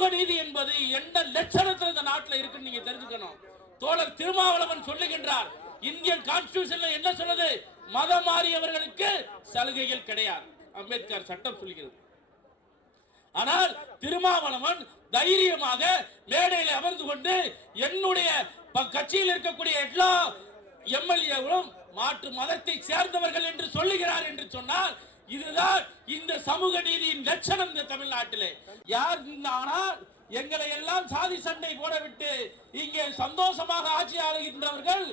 சமூக நீதி என்பது எந்த லட்சணத்தில் இந்த நாட்டில் இருக்குன்னு நீங்க தெரிஞ்சுக்கணும். தோழர் திருமாவளவன் சொல்லுகின்றார், இந்தியன் கான்ஸ்டிடியூஷன்ல என்ன சொல்லுது? மதம் மாறியவர்களுக்கு சலுகைகள் கிடையாது. அம்பேத்கர் சட்டம் சொல்கிறது. ஆனால் திருமாவளவன் தைரியமாக மேடையில் அமர்ந்து கொண்டு என்னுடைய கட்சியில் இருக்கக்கூடிய எல்லா எம்எல்ஏவும் மாற்று மதத்தை சேர்ந்தவர்கள் என்று சொல்லுகிறார் என்று சொன்னால் இதுதான் இந்த சமூக நீதியின் லட்சணம் இந்த தமிழ்நாட்டிலே. யார் ஆனால் எங்களை எல்லாம் சாதி சண்டை போடவிட்டு இங்கே சந்தோஷமாக ஆட்சி ஆளுகின்றவர்கள்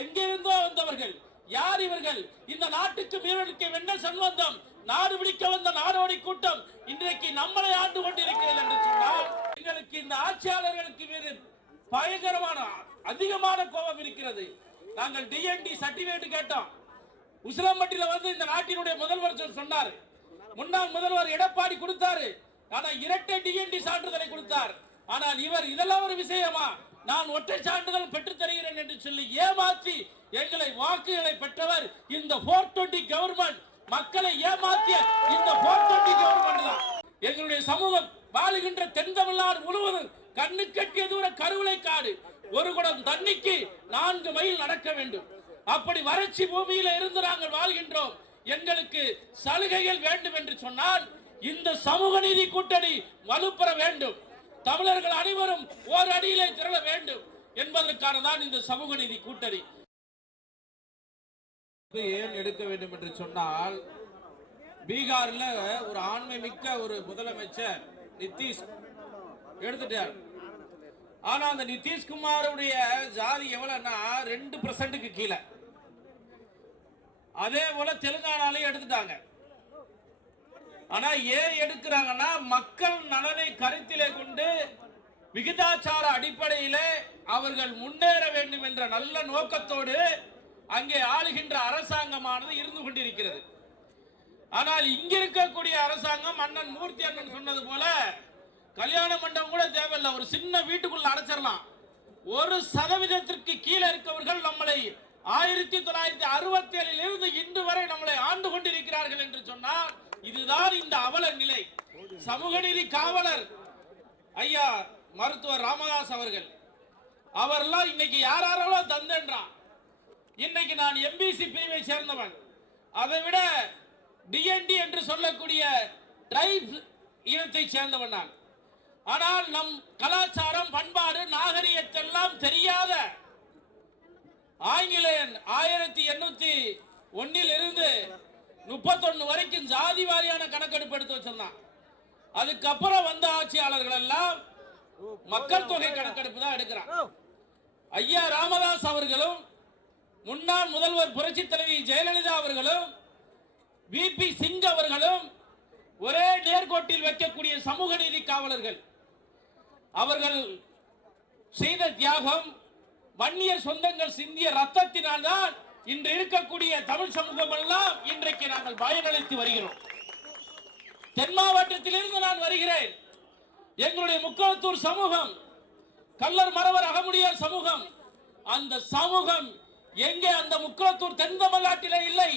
எங்கிருந்தோ வந்தவர்கள். யார் இவர்கள்? இந்த நாட்டுக்கு மீறலுக்கு என்ன சம்பந்தம்? நாடு பிடிக்க வந்த நாடோடி கூட்டம் இன்றைக்கு நம்மளை ஆண்டு கொண்டிருக்கிறது என்று சொன்னால் எங்களுக்கு இந்த ஆட்சியாளர்களுக்கு மீது பயங்கரமான அதிகமான கோபம் இருக்கிறது. நாங்கள் டிஎன்டி சர்டிபிகேட் கேட்டோம். உசிலம்பட்டியில வந்து இந்த நாட்டினுடைய முதல்வர் சொன்னார், முன்னாள் முதல்வர் எடப்பாடி கொடுத்தாரு. ஆனா இரட்டை டிஎன்டி சான்றிதழை கொடுத்தார். ஆனால் இவர் இதெல்லாம் ஒரு விஷயமா? நான் ஒற்றை சான்றிதழ் பெற்று தருகிறேன் என்று சொல்லி ஏமாற்றி எங்களை வாக்குகளை பெற்றவர் இந்த 420 கவர்மெண்ட். மக்களை ஏமாற்றிய இந்த 420 கவர்மெண்ட் தான். எங்களுடைய சமூகம் வாழுகின்ற தென் தமிழ்நாடு முழுவதும் கண்ணு கட்டிய தூர கருவளை காடு. ஒரு குடம் தண்ணிக்கு 4 மைல் நடக்க வேண்டும். அப்படி வறட்சி பூமியில இருந்து நாங்கள் வாழ்கின்றோம். எங்களுக்கு சலுகைகள் வேண்டும் என்று சொன்னால் இந்த சமூக நீதி கூட்டணி வலுப்பெற வேண்டும். தமிழர்கள் அனைவரும் ஓர் அடியிலே திரள வேண்டும் என்பதற்கான தான் இந்த சமூக நீதி கூட்டணி. ஏன் எடுக்க வேண்டும் என்று சொன்னால், பீகார்ல ஒரு ஆண்மை மிக்க ஒரு முதலமைச்சர் நிதிஷ் எடுத்துட்டார். ஆனா அந்த நிதிஷ்குமாருடைய ஜாதி எவ்வளவுன்னா 2% கீழே. அதே போல தெலுங்கானாலையும் எடுத்துட்டாங்க. ஆனா ஏன் எடுக்கிறாங்கன்னா மக்கள் நலனை கருத்திலே கொண்டு விகிதாச்சார அடிப்படையிலே அவர்கள் முன்னேற வேண்டும் என்ற நல்ல நோக்கத்தோடு அங்கே ஆளுகின்ற அரசாங்கமானது இருந்து கொண்டிருக்கிறது. ஆனால் இங்க இருக்கக்கூடிய அரசாங்கம் அண்ணன் மூர்த்தி அண்ணன் சொன்னது போல கல்யாண மண்டபம் கூட தேவையில்லை, ஒரு சின்ன வீட்டுக்குள்ள அடைச்சிடலாம். 1% கீழே இருக்கவர்கள் நம்மளை 1967 இருந்து இன்று வரை நம்மளை ஆண்டு கொண்டிருக்கிறார்கள் என்று சொன்னால் இதுதான் இந்த அவல நிலை. சமூக நீதி காவலர் ஐயா மருத்துவர் ராமதாஸ் அவரெல்லாம் இன்னைக்கு யாரெல்லாம் தந்தேன்றான். இன்னைக்கு நான் எம்பிசி பிரிவை சேர்ந்தவன். அதை விட டிஎன்டி என்று சொல்லக்கூடிய டிரைப் இனத்தை சேர்ந்தவன் நான். ஆனால் நம் கலாச்சாரம் பண்பாடு நாகரிகத்தெல்லாம் தெரியாத ஆங்கிலேயன் 1801 இருந்து 31 வரைக்கும் ஜாதி வாரியான கணக்கெடுப்பு எடுத்து வச்சிருந்தான். அதுக்கப்புறம் வந்த ஆட்சியாளர்கள் எல்லாம் மக்கள் தொகை கணக்கெடுப்பு தான் எடுக்கிறான். ஐயா ராமதாஸ் அவர்களும் முன்னாள் முதல்வர் புரட்சி தலைவி ஜெயலலிதா அவர்களும் விபி சிங் அவர்களும் ஒரே நேர்கோட்டில் வைக்கக்கூடிய சமூக நீதி காவலர்கள். அவர்கள் செய்த தியாகம், வன்னியர் சொந்தங்கள் சிந்திய ரத்தத்தினால் தான் இன்று இருக்கக்கூடிய தமிழ் சமூகம் எல்லாம் இன்றைக்கு நாங்கள் பயனளித்து வருகிறோம். தென் மாவட்டத்திலிருந்து நான் வருகிறேன். எங்களுடைய முக்காலத்தூர் சமூகம், கல்லர் மறவர் அகமுடியார் சமூகம், அந்த சமூகம் எங்கே? அந்த முக்காலத்தூர் தென் தமிழ்நாட்டிலே இல்லை,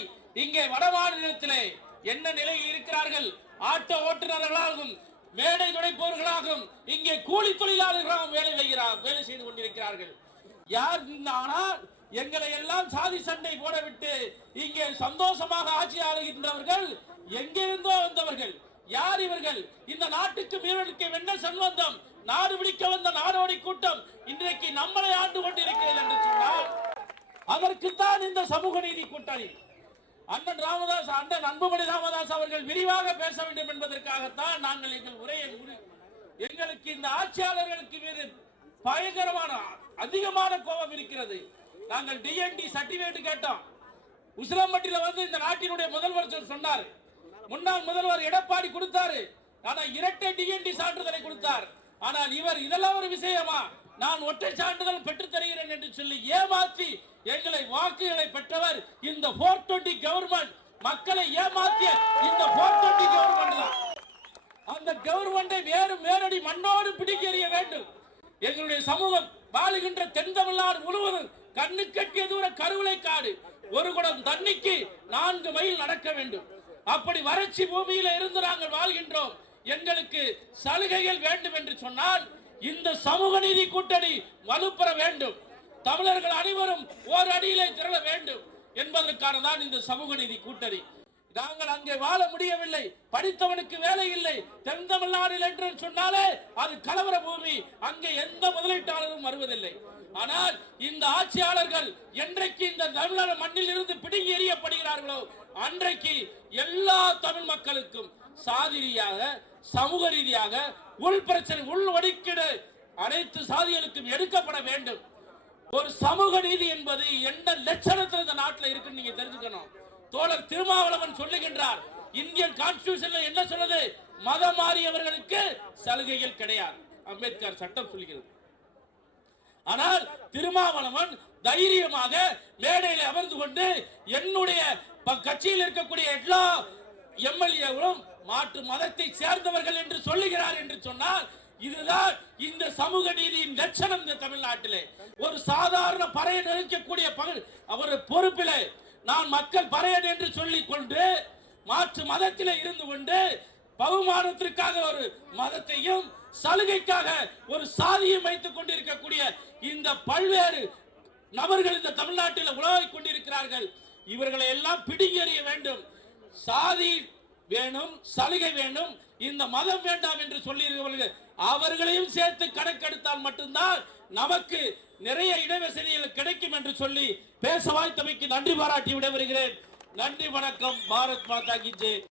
இங்கே வட மாநிலத்திலே என்ன நிலையில் இருக்கிறார்கள்? ஆட்டோ ஓட்டுநர்களாகவும் மேடை துடைப்பவர்களாகவும் இங்கே கூலி தொழிலாளர்களாகவும் வேலை செய்து கொண்டிருக்கிறார்கள். யார்? ஆனால் எங்களை எல்லாம் சாதி சண்டை போடவிட்டு இங்கே சந்தோஷமாக ஆட்சி ஆளுகின்றவர்கள் எங்கிருந்தோ வந்தவர்கள். யார் இவர்கள்? இந்த நாட்டுக்கு மீறலுக்கு என்ன சம்பந்தம்? நாடு பிடிக்க வந்த நாடோடி கூட்டம் இன்றைக்கு நம்மளை ஆண்டு கொண்டிருக்கிறது என்று சொன்னால் அதற்குத்தான் இந்த சமூக நீதி கூட்டணி. அண்ணன் ராமதாஸ், அண்ணன் அன்புமணி ராமதாஸ் அவர்கள் விரிவாக பேச வேண்டும் என்பதற்காகத்தான் நாங்கள் எங்கள் உரையை எங்களுக்கு இந்த ஆட்சியாளர்களுக்கு மீது பயங்கரமான அதிகமான கோபம் இருக்கிறது. நாங்கள் டிஎன்டி சர்டிபிகேட் கேட்டோம். உசிலம்பட்டியில வந்து இந்த நாட்டினுடைய முதல்வர் சொன்னார், முன்னாள் முதல்வர் எடப்பாடி கொடுத்தாரு. ஆனா இரட்டை டிஎன்டி சான்றிதழை கொடுத்தார். ஆனால் இவர் இதெல்லாம் ஒரு விஷயமா? நான் ஒற்றை சான்றிதழ் பெற்று தருகிறேன் என்று சொல்லி ஏமாற்றி எங்களை வாக்குகளை பெற்றவர் இந்த 420 கவர்மெண்ட். மக்களை ஏமாற்றிய இந்த 420 கவர்மெண்ட் தான். அந்த கவர்மெண்டை வேறடி மண்ணோடு பிடிக்க எறிய வேண்டும். எங்களுடைய சமூகம் வாழுகின்ற தென் தமிழ்நாடு முழுவதும் கண்ணு கட்டிய தூர கருவளை காடு. ஒரு குடம் தண்ணிக்கு 4 மைல் நடக்க வேண்டும். அப்படி வறட்சி பூமியில இருந்து நாங்கள் வாழ்கின்றோம். எங்களுக்கு சலுகைகள் வேண்டும் என்று சொன்னால் இந்த சமூக நீதி கூட்டணி வலுப்பெற வேண்டும். தமிழர்கள் அனைவரும் ஓர் அடியிலே திரள வேண்டும் என்பதற்கான தான் இந்த சமூக நீதி கூட்டணி. நாங்கள் அங்கே வாழ முடியவில்லை, படித்தவனுக்கு வேலை இல்லை, தென் தமிழ்நாடு என்று சொன்னாலே அது கலவர பூமி, அங்கே எந்த முதலீட்டாளரும் வருவதில்லை. ஆனால் இந்த ஆட்சியாளர்கள் என்றைக்கு இந்த தமிழக மண்ணில் இருந்து பிடுங்கி எறியப்படுகிறார்களோ அன்றைக்கு எல்லா தமிழ் மக்களுக்கும் சாதி ரீதியாக சமூக ரீதியாக உள் பிரச்சனை உள் ஒதுக்கீடு அனைத்து சாதிகளுக்கும் எடுக்கப்பட வேண்டும். ஒரு சமூக நீதி என்பது எந்த லட்சணத்தில் இந்த நாட்டில் இருக்குன்னு நீங்க தெரிஞ்சுக்கணும். தோழர் திருமாவளவன் சொல்லுகின்றார், இந்தியன் கான்ஸ்டிடியூஷன்ல என்ன சொல்லுது? மதம் மாறியவர்களுக்கு சலுகைகள் கிடையாது, அம்பேத்கர் சட்டம் சொல்லுகிறது. ஆனால் திருமாவளவன் தைரியமாக மேடையில் அமர்ந்து கொண்டு என்னுடைய கட்சியில் இருக்கக்கூடிய எல்லா எம்எல்ஏவும் மாற்று மதத்தை சேர்ந்தவர்கள் என்று சொல்லுகிறார் என்று சொன்னால் இதுதான் இந்த சமூக நீதியின் லட்சணம். இந்த தமிழ்நாட்டிலே ஒரு சாதாரண பறையன் இருக்கக்கூடிய அவர் பொறுப்பிலே நான் மக்கள் பறையன் என்று சொல்லிக் கொண்டு மாற்று மதத்திலே இருந்து கொண்டு பகுமானத்திற்காக ஒரு மதத்தையும் சலுகைக்காக ஒரு சாதியும் வைத்துக் கொண்டிருக்கக்கூடிய இந்த பல்வேறு நபர்கள் இந்த தமிழ்நாட்டில் உலகிக் கொண்டிருக்கிறார்கள். இவர்களை எல்லாம் பிடுங்கி எறிய வேண்டும். சாதி வேணும், சலுகை வேண்டும், இந்த மதம் வேண்டாம் என்று சொல்லி அவர்களையும் சேர்த்து கணக்கெடுத்தால் மட்டும்தான் நமக்கு நிறைய இடவசதிகள் கிடைக்கும் என்று சொல்லி பேச வாய்த்தமைக்கு நன்றி பாராட்டி விடைபெறுகிறேன். நன்றி, வணக்கம். பாரத் மாதா கி ஜெய்.